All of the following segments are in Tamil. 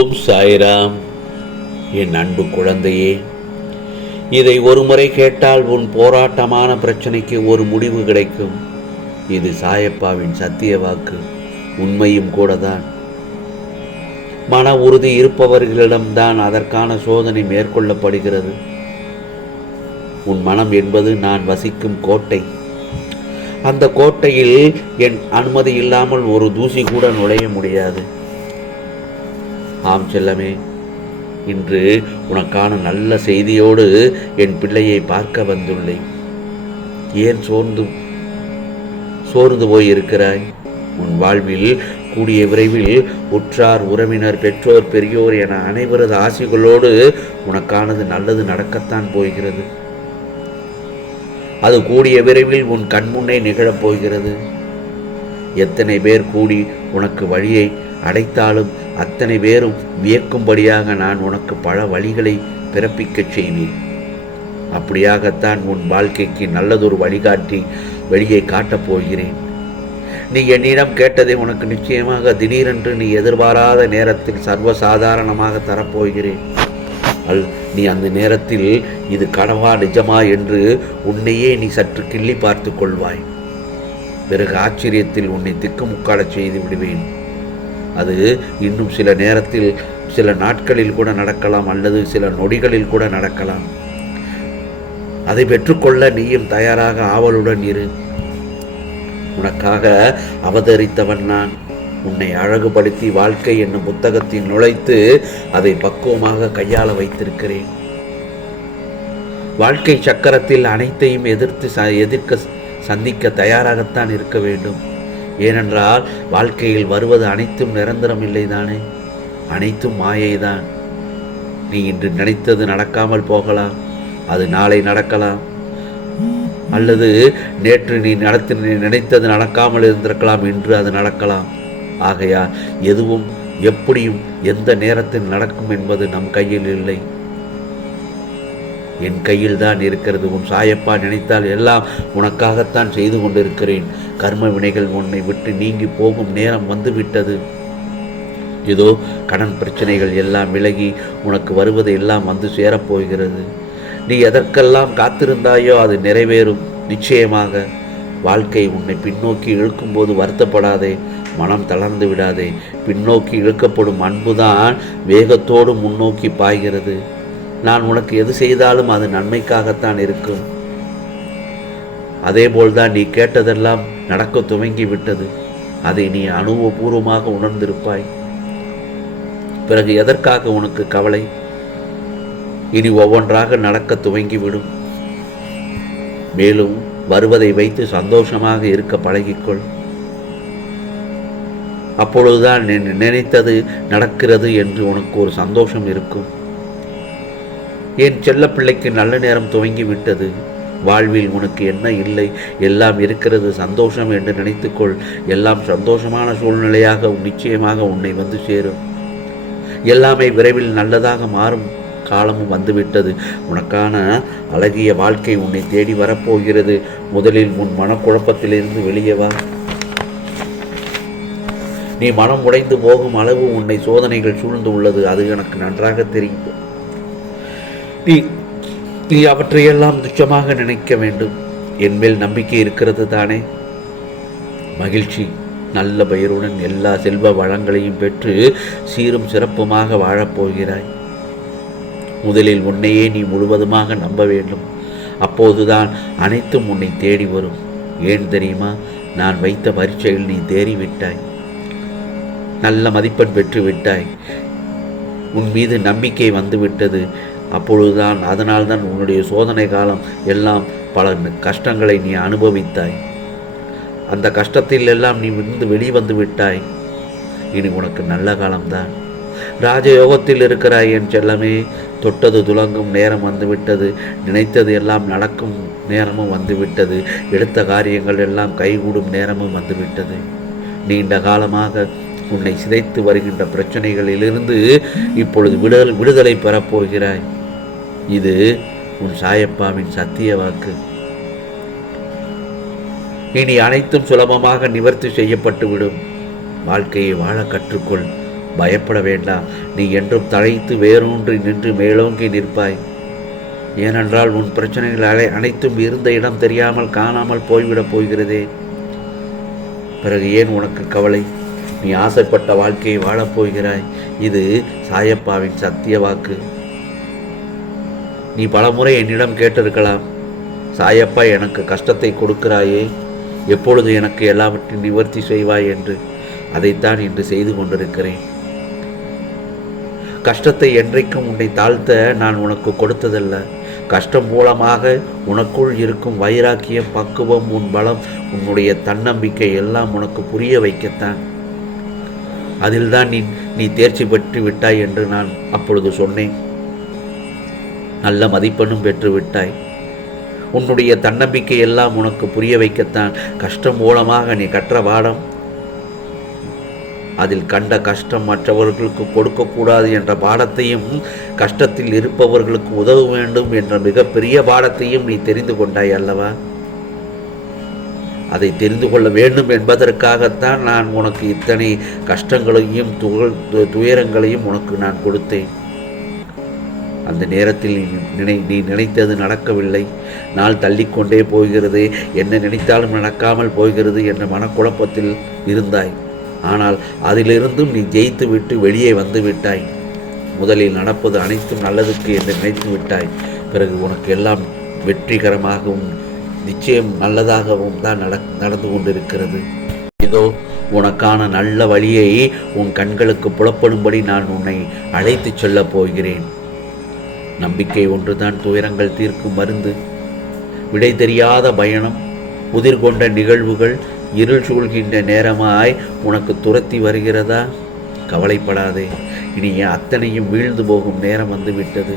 ஓம் சாய்ராம். என் அன்பு குழந்தையே இதை ஒரு முறை கேட்டால் உன் போராட்டமான பிரச்சனைக்கு ஒரு முடிவு கிடைக்கும். இது சாயப்பாவின் சத்திய வாக்கு உண்மையும் கூட தான் மன உறுதி இருப்பவர்களிடம்தான் அதற்கான சோதனை மேற்கொள்ளப்படுகிறது. உன் மனம் என்பது நான் வசிக்கும் கோட்டை. அந்த கோட்டையில் என் அனுமதி இல்லாமல் ஒரு தூசி கூட நுழைய முடியாது. ஆம் செல்லமே இன்று உனக்கான நல்ல செய்தியோடு என் பிள்ளையை பார்க்க வந்துள்ளேன். ஏன் சோர்ந்து சோர்ந்து போய் இருக்கிறாய் உன் வாழ்வில் கூடிய விரைவில் உற்றார் உறவினர் பெற்றோர் பெரியோர் என அனைவரது ஆசிகளோடு உனக்கானது நல்லது நடக்கத்தான் போகிறது. அது கூடிய விரைவில் உன் கண்முன்னே நிகழப் போகிறது. எத்தனை பேர் கூடி உனக்கு வழியை அடைத்தாலும் அத்தனை பேரும் வியக்கும்படியாக நான் உனக்கு பல வழிகளை பிறப்பிக்கச் செய்வேன். அப்படியாகத்தான் உன் வாழ்க்கைக்கு நல்லதொரு வழிகாட்டி வெளியே காட்டப் போகிறேன். நீ என்னிடம் கேட்டதை உனக்கு நிச்சயமாக திடீரென்று நீ எதிர்பாராத நேரத்தில் சர்வசாதாரணமாக தரப்போகிறேன். அல் நீ அந்த நேரத்தில் இது கனவா நிஜமா என்று உன்னையே நீ சற்று கிள்ளி பார்த்து கொள்வாய். பிறகு ஆச்சரியத்தில் உன்னை திக்குமுக்காடச் செய்து விடுவேன். அது இன்னும் சில நேரத்தில் சில நாட்களில் கூட நடக்கலாம் அல்லது சில நொடிகளில் கூட நடக்கலாம். அதை பெற்றுக்கொள்ள நீயும் தயாராக ஆவலுடன் இரு. உனக்காக அவதரித்தவன் நான். உன்னை அழகுபடுத்தி வாழ்க்கை என்னும் புத்தகத்தில் நுழைத்து அதை பக்குவமாக கையாள வைத்திருக்கிறேன். வாழ்க்கை சக்கரத்தில் அனைத்தையும் எதிர்த்து ச எதிர்க்க சந்திக்க தயாராகத்தான் இருக்க வேண்டும். ஏனென்றால் வாழ்க்கையில் வருவது அனைத்தும் நிரந்தரம் இல்லைதானே? அனைத்தும் மாயைதான். நீ இன்று நினைத்தது நடக்காமல் போகலாம். அது நாளை நடக்கலாம். அல்லது நேற்று நீ நடத்தி நீ நினைத்தது நடக்காமல் இருந்திருக்கலாம். இன்று அது நடக்கலாம். ஆகையா எதுவும் எப்படியும் எந்த நேரத்தில் நடக்கும் என்பது நம் கையில் இல்லை. என் கையில் தான் இருக்கிறது. உன் சாயப்பா நினைத்தால் எல்லாம் உனக்காகத்தான் செய்து கொண்டிருக்கிறேன். கர்ம வினைகள் உன்னை விட்டு நீங்கி போகும் நேரம் வந்துவிட்டது. இதோ கடன் பிரச்சனைகள் எல்லாம் விலகி உனக்கு வருவது எல்லாம் வந்து சேரப்போகிறது. நீ எதற்கெல்லாம் காத்திருந்தாயோ அது நிறைவேறும். நிச்சயமாக வாழ்க்கை உன்னை பின்னோக்கி இழுக்கும்போது வருத்தப்படாதே. மனம் தளர்ந்து விடாதே. பின்னோக்கி இழுக்கப்படும் அன்புதான் வேகத்தோடு முன்னோக்கி பாய்கிறது. நான் உனக்கு எது செய்தாலும் அது நன்மைக்காகத்தான் இருக்கும். அதேபோல்தான் நீ கேட்டதெல்லாம் நடக்க துவங்கி விட்டது அதை நீ அனுபவபூர்வமாக உணர்ந்திருப்பாய். பிறகு எதற்காக உனக்கு கவலை? இனி ஒவ்வொன்றாக நடக்க துவங்கிவிடும். மேலும் வருவதை வைத்து சந்தோஷமாக இருக்க பழகிக்கொள். அப்பொழுதுதான் நினைத்தது நடக்கிறது என்று உனக்கு ஒரு சந்தோஷம் இருக்கும். என் செல்லப்பிள்ளைக்கு நல்ல நேரம் துவங்கி விட்டது? வாழ்வில் உனக்கு என்ன இல்லை? எல்லாம் இருக்கிறது சந்தோஷம் என்று நினைத்துக்கொள். எல்லாம் சந்தோஷமான சூழ்நிலையாக நிச்சயமாக உன்னை வந்து சேரும். எல்லாமே விரைவில் நல்லதாக மாறும். காலமும் வந்துவிட்டது. உனக்கான அழகிய வாழ்க்கை உன்னை தேடி வரப்போகிறது. முதலில் உன் மனக்குழப்பத்திலிருந்து வெளியே வா. நீ மனம் உடைந்து போகும் அளவு உன்னை சோதனைகள் சூழ்ந்து உள்ளது. அது எனக்கு நன்றாக தெரியும். நீ நீ அவற்றையெல்லாம் துச்சமாக நினைக்க வேண்டும். என்மேல் நம்பிக்கை இருக்கிறது தானே? மகிழ்ச்சி நல்ல பெயருடன் எல்லா செல்வ வளங்களையும் பெற்று சீரும் சிறப்புமாக வாழப்போகிறாய் முதலில் உன்னையே நீ முழுவதுமாக நம்ப வேண்டும். அப்போதுதான் அனைத்தும் உன்னை தேடி வரும். ஏன் தெரியுமா? நான் வைத்த பரீட்சையில் நீ தேறிவிட்டாய். நல்ல மதிப்பெண் பெற்று விட்டாய் உன் மீது நம்பிக்கை வந்துவிட்டது. அப்பொழுதுதான் அதனால்தான் உன்னுடைய சோதனை காலம் எல்லாம் பல கஷ்டங்களை நீ அனுபவித்தாய். அந்த கஷ்டத்தில் எல்லாம் நீ இருந்து வெளிவந்து விட்டாய். இனி உனக்கு நல்ல காலம்தான். ராஜயோகத்தில் இருக்கிறாய் என் செல்லமே. தொட்டது துலங்கும் நேரம் வந்துவிட்டது. நினைத்தது எல்லாம் நடக்கும் நேரமும் வந்துவிட்டது. எடுத்த காரியங்கள் எல்லாம் கைகூடும் நேரமும் வந்துவிட்டது. நீண்ட காலமாக உன்னை சிதைத்து வருகின்ற பிரச்சனைகளிலிருந்து இப்பொழுது விடுதல் விடுதலை பெறப்போகிறாய். இது உன் சாயப்பாவின் சத்திய வாக்கு. இனி அனைத்தும் சுலபமாக நிவர்த்தி செய்யப்பட்டுவிடும். வாழ்க்கையை வாழ கற்றுக்கொள். பயப்பட வேண்டாம் நீ என்றும் தழைத்து வேரூன்றி நின்று மேலோங்கி நிற்பாய். ஏனென்றால் உன் பிரச்சனைகள் அலை அனைத்தும் இருந்த இடம் தெரியாமல் காணாமல் போய்விடப் போகிறதே. பிறகு ஏன் உனக்கு கவலை? நீ ஆசைப்பட்ட வாழ்க்கையை வாழப்போகிறாய் இது சாயப்பாவின் சத்திய வாக்கு. நீ பலமுறை என்னிடம் கேட்டிருக்கலாம். சாயப்பா எனக்கு கஷ்டத்தை கொடுக்கிறாயே. எப்பொழுது எனக்கு எல்லாவற்றையும் நிவர்த்தி செய்வாய் என்று அதைத்தான் இன்று செய்து கொண்டிருக்கிறேன். கஷ்டத்தை என்றைக்கும் உன்னை தாழ்த்த நான் உனக்கு கொடுத்ததல்ல. கஷ்டம் மூலமாக உனக்குள் இருக்கும் வைராக்கியம் பக்குவம் உன் பலம் உன்னுடைய தன்னம்பிக்கை எல்லாம் உனக்கு புரிய வைக்கத்தான். அதில்தான் நீ நீ தேர்ச்சி பெற்று விட்டாய் என்று நான் அப்பொழுது சொன்னேன். நல்ல மதிப்பெண்ணும் பெற்று விட்டாய் உன்னுடைய தன்னம்பிக்கை எல்லாம் உனக்கு புரிய வைக்கத்தான் கஷ்டம் மூலமாக நீ கற்ற பாடம் அதில் கண்ட கஷ்டம் மற்றவர்களுக்கு கொடுக்கக்கூடாது என்ற பாடத்தையும் கஷ்டத்தில் இருப்பவர்களுக்கு உதவ வேண்டும் என்ற மிகப்பெரிய பாடத்தையும் நீ தெரிந்து கொண்டாய் அல்லவா? அதை தெரிந்து கொள்ள வேண்டும் என்பதற்காகத்தான் நான் உனக்கு இத்தனை கஷ்டங்களையும் துகள் து- துயரங்களையும் உனக்கு நான் கொடுத்தேன். அந்த நேரத்தில் நீ நினை நீ நினைத்தது நடக்கவில்லை. நாள் தள்ளிக்கொண்டே போகிறது. என்ன நினைத்தாலும் நடக்காமல் போகிறது என்ற மனக்குழப்பத்தில் இருந்தாய். ஆனால் அதிலிருந்தும் நீ ஜெயித்து விட்டு வெளியே வந்து விட்டாய். முதலில் நடப்பது அனைத்தும் நல்லதுக்கு என்று நினைத்து விட்டாய். பிறகு உனக்கு எல்லாம் வெற்றிகரமாகவும் நிச்சயம் நல்லதாகவும் தான் நட நடந்து கொண்டிருக்கிறது. இதோ உனக்கான நல்ல வழியை உன் கண்களுக்கு புலப்படும்படி நான் உன்னை அழைத்துச் செல்லப் போகிறேன். நம்பிக்கை ஒன்றுதான் துயரங்கள் தீர்க்கும் மருந்து. விடை தெரியாத பயணம் உதிர் கொண்ட நிகழ்வுகள் இருள் சூழ்கின்ற நேரமாய் உனக்கு துரத்தி வருகிறதா? கவலைப்படாதே இனி அத்தனையும் வீழ்ந்து போகும் நேரம் வந்துவிட்டது.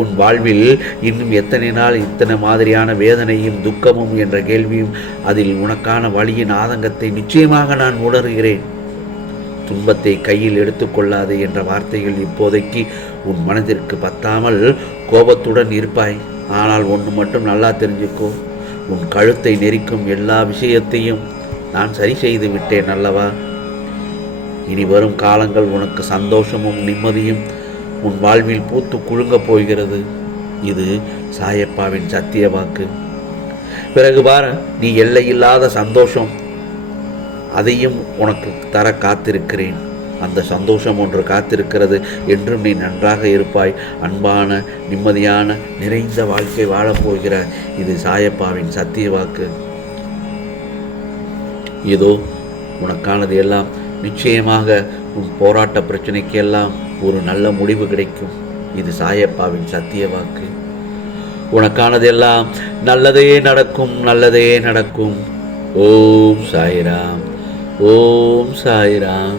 உன் வாழ்வில் இன்னும் எத்தனை நாள் இத்தனை மாதிரியான வேதனையும் துக்கமும் என்ற கேள்வியும் அதில் உனக்கான வழியின் ஆதங்கத்தை நிச்சயமாக நான் உணர்கிறேன். துன்பத்தை கையில் எடுத்துக்கொள்ளாதே என்ற வார்த்தைகள் இப்போதைக்கு உன் மனதிற்கு பத்தாமல் கோபத்துடன் இருப்பாய். ஆனால் ஒன்று மட்டும் நல்லா தெரிஞ்சுக்கோ உன் கழுத்தை நெரிக்கும் எல்லா விஷயத்தையும் நான் சரி செய்து விட்டேன் அல்லவா? இனி வரும் காலங்கள் உனக்கு சந்தோஷமும் நிம்மதியும் உன் வாழ்வில் பூத்து குழுங்கப் போகிறது. இது சாயப்பாவின் சத்திய வாக்கு. பிறகு பாரு நீ எல்லையில்லாத சந்தோஷம் அதையும் உனக்கு தர காத்திருக்கிறேன். அந்த சந்தோஷம் ஒன்று காத்திருக்கிறது. என்றும் நீ நன்றாக இருப்பாய். அன்பான நிம்மதியான நிறைந்த வாழ்க்கை வாழப்போகிற இது சாயப்பாவின் சத்திய வாக்கு. இதோ உனக்கானது எல்லாம் நிச்சயமாக உன் போராட்ட பிரச்சனைக்கு எல்லாம் ஒரு நல்ல முடிவு கிடைக்கும். இது சாயப்பாவின் சத்திய வாக்கு. உனக்கானது எல்லாம் நல்லதே நடக்கும் நல்லதே நடக்கும். ஓம் சாய்ராம். ஓம் சாய்ராம்.